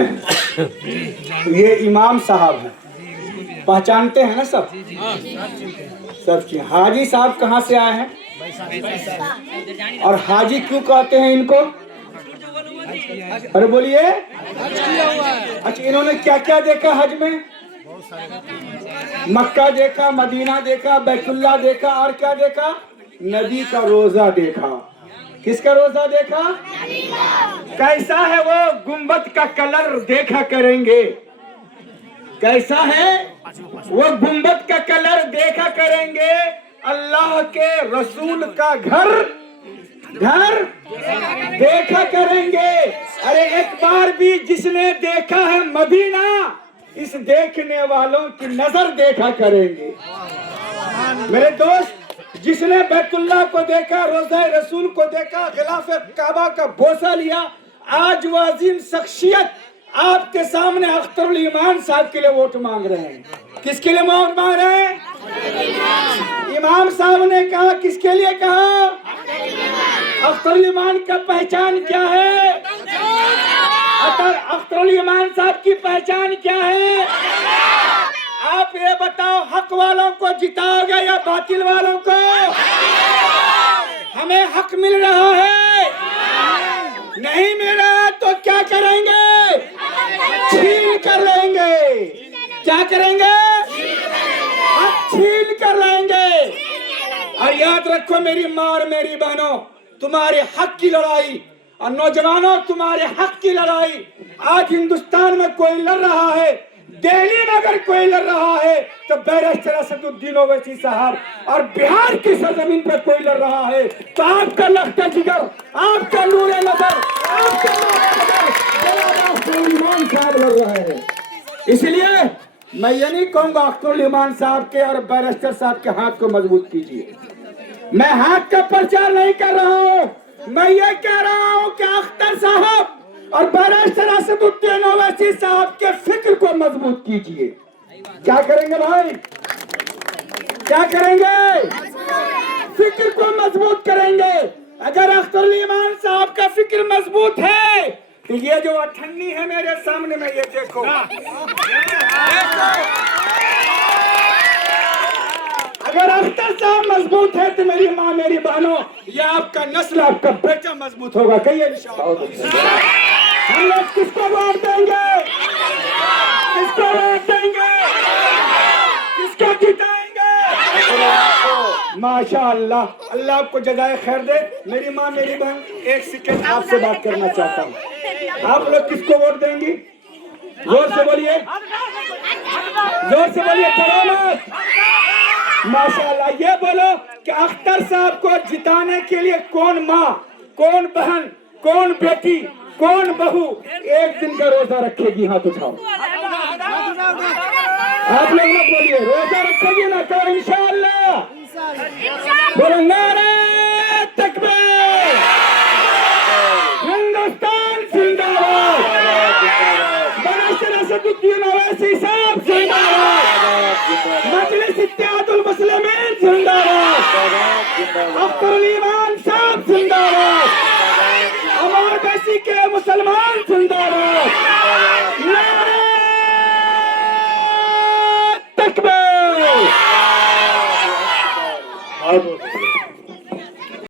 हैं। ये इमाम साहब हैं, पहचानते हैं ना सब? सब चीज। हाजी साहब कहाँ से आए हैं? और हाजी क्यों कहते हैं इनको? अरे बोलिए। अच्छा, इन्होंने क्या क्या देखा हज में? मक्का देखा, मदीना देखा, बैतुल्लाह देखा, और क्या देखा? नबी का रोजा देखा। किसका रोजा देखा? कैसा है वो गुंबद का कलर देखा करेंगे। कैसा है वो गुंबद का कलर देखा करेंगे। अल्लाह के रसूल का घर देखा करेंगे। अरे एक बार भी जिसने देखा है मदीना, इस देखने वालों की नजर देखा करेंगे। मेरे दोस्त, जिसने बैतुल्लाह को देखा, रोज़ा रसूल को देखा, खिलाफे काबा का बोसा लिया, आज वो अजीम शख्सियत आपके सामने अख्तरुल ईमान साहब के लिए वोट मांग रहे हैं। किसके लिए वोट मांग रहे हैं? इमाम साहब ने कहा, किसके लिए कहा? अख्तरुल ईमान का पहचान क्या है? अख्तरुल ईमान साहब की पहचान क्या है? आप ये बताओ, हक वालों को जिताओगे या बातिल वालों को? हमें हक मिल रहा है, नहीं मिल रहा तो क्या करेंगे? छीन कर लेंगे। क्या करेंगे? छीन कर लेंगे। और याद रखो मेरी माँ और मेरी बहनों, तुम्हारे हक की लड़ाई, और नौजवानों तुम्हारे हक की लड़ाई आज हिंदुस्तान में कोई लड़ रहा है। दिल्ली में अगर कोई लड़ रहा है तो बैरिस्टर असदुद्दीन ओवैसी साहब, और बिहार की सरजमीन पर कोई लड़ रहा है तो आपका लख्तर जिगर, आपका नूर नजर, आपका अख्तरुल ईमान साहब लड़ रहे हैं। इसलिए मैं ये नहीं कहूंगा अख्तरुल ईमान साहब के और बैरिस्टर साहब के हाथ को मजबूत कीजिए। मैं हाथ का प्रचार नहीं कर रहा हूँ, मैं ये कह रहा हूँ कि अख्तर साहब और बैरिस्टर असदुद्दीन ओवैसी साहब के फिक्र को मजबूत कीजिए। क्या करेंगे भाई? क्या करेंगे? फिक्र को मजबूत करेंगे। अगर अख्तरुल ईमान साहब का फिक्र मजबूत है तो ये जो अठन्नी है मेरे सामने में, ये देखो, अगर अख्तर साहब मजबूत है तो मेरी माँ, मेरी बहनों, ये आपका नस्ल, आपका बेटा मजबूत होगा। कहिए इंशाअल्लाह। हम लोग किसको वोट देंगे? किसको वोट देंगे? किसको जिताएंगे? माशाअल्लाह, अल्लाह आपको जज़ाए खैर दे। मेरी माँ, मेरी बहन, एक सेकंड आपसे बात करना चाहता हूँ। आप लोग किसको वोट देंगी? जोर से बोलिए, जोर से बोलिए, डरो मत। माशाअल्लाह, ये बोलो कि अख्तर साहब को जिताने के लिए कौन माँ, कौन बहन, कौन बेटी, कौन बहू एक दिन का रोजा रखेगी? हाथ उठाओ। आप लोग मत बोलिए, रोजा रखेगी ना? कहो इंशाअल्लाह। बोलो नारे तकबीर, हिंदुस्तान जिंदाबाद, बैरिस्टर असदुद्दीन ओवैसी साहब जिंदाबाद, मजलिस इत्तेहादुल मुस्लिमीन जिंदाबाद, अख्तरुल ईमान साहब जिंदाबाद, अमर बैसी के मुसलमान जिंदाबाद।